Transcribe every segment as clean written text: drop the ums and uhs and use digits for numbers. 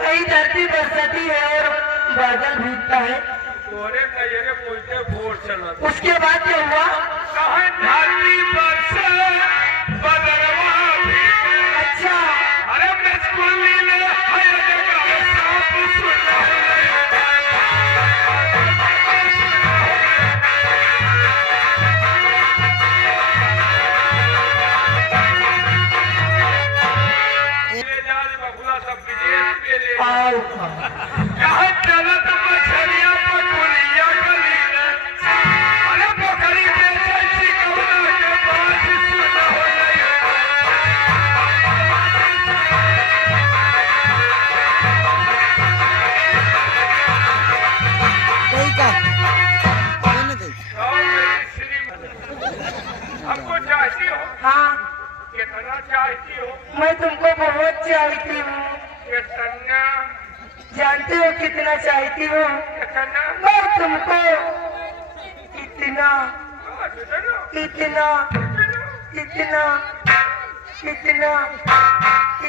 कहीं धरती बरसती है और बादल भीगता है। तोरे कहिए के मुझे वोट चला। उसके बाद क्या हुआ? धरती बरसे बदलवा भीगे। अच्छा, अरे मैं स्कूल ले सांप सुना कहा चला तो मछलियां पकुड़िया गली में। अरे पोखरी के जैसी कमरा के पास सुना हो हमको चाहती हो? हाँ, कितना चाहती हो? मैं तुमको बहुत चाहती हूँ। कितना? जानते हो कितना चाहती हूँ? कितना? मैं तुमको इतना इतना इतना इतना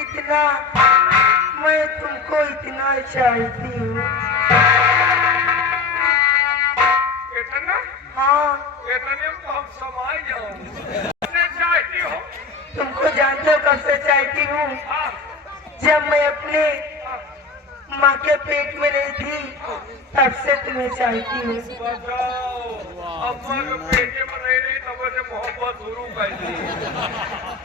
इतना मैं तुमको इतना चाहती हूँ। कितना? हाँ, इतने में तो हम समाज जाओ। चाहती हो? तुमको जानते हो कब से चाहती हूँ? हाँ। जब मैं अपने माँ के पेट में नहीं थी तब से तुम्हें चाहती हूँ। बताओ, अम्मा के पेट में नहीं रही तब से मोहब्बत शुरू कर दी।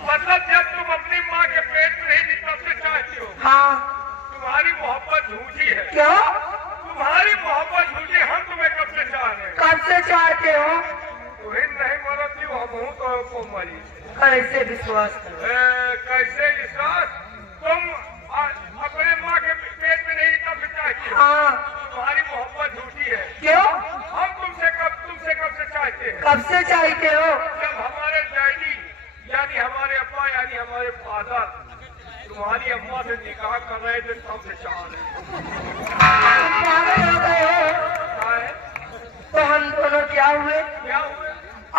मतलब जब तुम अपनी माँ के पेट में नहीं थी तब से चाहती हो? हाँ। तुम्हारी मोहब्बत झूठी है। क्यों? तुम्हारी मोहब्बत झूठी। हम तुम्हें कब से चाह रहे हैं? कब से चाहते हो? तुम्हें नहीं मरती हो, हम हूँ तो को मरी। कैसे विश्वास करो? कैसे विश्वास? तुम अपने माँ के पेट में नहीं तब से चाहती हो? हाँ। तुम्हारी मोहब्बत झूठी है। क्यों? हम तुमसे कब से चाहते हैं? कब से चाहते हो? जब हमारे डैडी यानी हमारे अब्बा यानी हमारे फादर तुम्हारी अम्मा से निकाह कर रहे थे तब से चाह रहे हैं। पागल हो गए हो? तो हम दोनों क्या हुए? क्या हुए?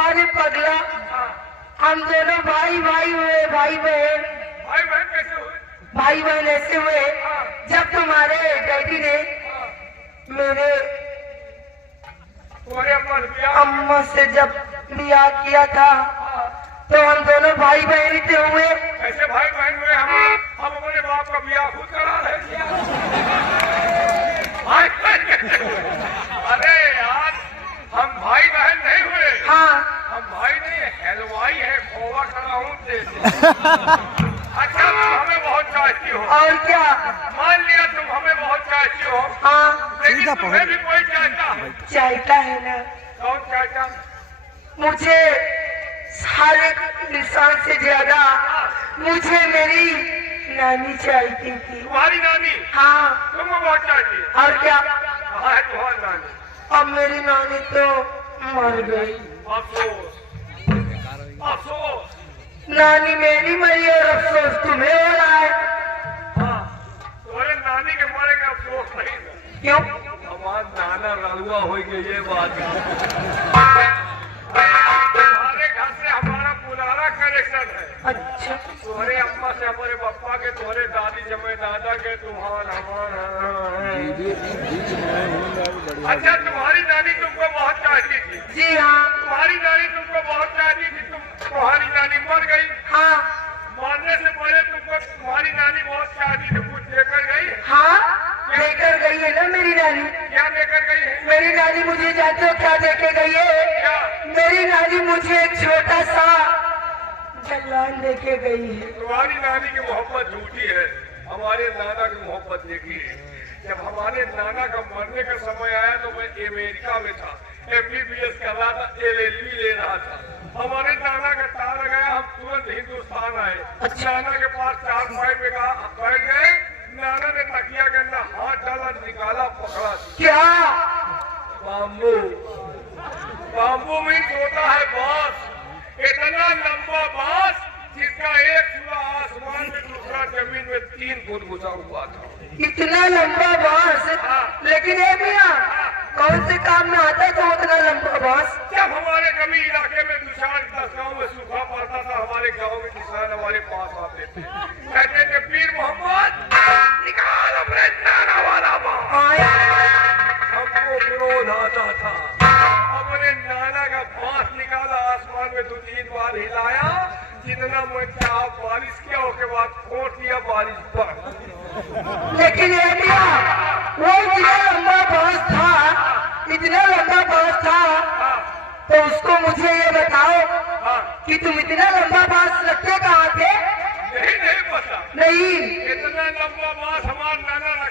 अरे पगला, हाँ। हम दोनों भाई भाई हुए, भाई बहन। भाई बहन कैसे हुए? भाई बहन ऐसे हुए जब तुम्हारे डैडी ने मेरे तुम्हारे अम्मा से जब ब्याह किया था तो हम दोनों भाई बहन ही थे हुए। ऐसे भाई बहन हुए? हम अपने बाप का ब्याह खुद करा रहे थे। भाई बहन कैसे हुए? अरे यार, हम भाई बहन नहीं हुए। हाँ। हम भाई नहीं, हलवाई है, खोवा खड़ा हूँ। अच्छा, तुम हमें बहुत चाहती हो। और क्या? मान लिया तुम हमें बहुत चाहती हो। हाँ। लेकिन तुम्हें भी कोई चाहता है। चाहता है ना? कौन चाहता? मुझे हर एक इंसान से ज्यादा मुझे मेरी नानी चाहती थी। तुम्हारी नानी? हाँ। तुमको बहुत चाहती है? और क्या? कहाँ है तुम्हारी नानी? अब मेरी नानी तो मर गई। अफसोस, अफसोस। नानी मेरी मरी और अफसोस तुम्हें हो रहा है। हाँ, तुम्हारे नानी के मरे का अफसोस नहीं है। क्यों? हमारा नाना रलुआ हो गई ये बात है। तुम्हारे घर से हमारा पुराना कनेक्शन है। अच्छा। तुम्हारे अम्मा से हमारे पापा के, तुम्हारे दादी से हमारे दादा के, तुम्हारा अच्छा, तुम्हारी नानी तुमको बहुत चाहती थी? जी हाँ। तुम्हारी नानी तुमको बहुत चाहती थी। तुम्हारी नानी मर गई। हाँ। मरने से पहले तुमको तुम्हारी नानी बहुत चाहती थी, कुछ लेकर गई? हाँ, लेकर गई है ना मेरी नानी। क्या लेकर गई है? मेरी नानी मुझे जानते हो क्या देके गई है? क्या? मेरी नानी मुझे एक छोटा सा जलान देके गई है। तुम्हारी नानी की मोहब्बत झूठी है। हमारे नाना की मोहब्बत देखी है। जब हमारे नाना का मरने का समय आया तो मैं अमेरिका में था, MBBS कर रहा था, LLB ले रहा था। हमारे नाना का तार गया, हम तुरंत हिंदुस्तान आए। नाना के पास 4 पाइप में बैठ गए। नाना ने तकिया के अंदर हाथ डाला, निकाला, पकड़ा। क्या? बाम्बू। बाम्बू में होता है बांस, इतना लंबा बांस जिसका एक सिरा आसमान में दूसरा जमीन में 3 फुट घुसा हुआ था। इतना लंबा बांस? लेकिन ये मियां कौन से काम में आता था उतना लंबा बांस? जब हमारे कभी इलाके में 2-4-10 गाँव में सूखा पड़ता था, हमारे गाँव में किसान हमारे पास आते थे, कहते थे पीर मोहम्मद निकाल अपने नाना का बांस निकाला, आसमान में 2-3 बार हिलाया, जितना मैं चाह बारिश किया, उसके बाद फोड़ दिया, बारिश बंद। लेकिन ये भैया वो इतना लंबा बांस था, इतना लंबा बांस था, तो उसको मुझे ये बताओ कि तुम इतना लंबा बांस रखते कहाँ थे? नहीं पता। नहीं, इतना लंबा बांस हमारा नाना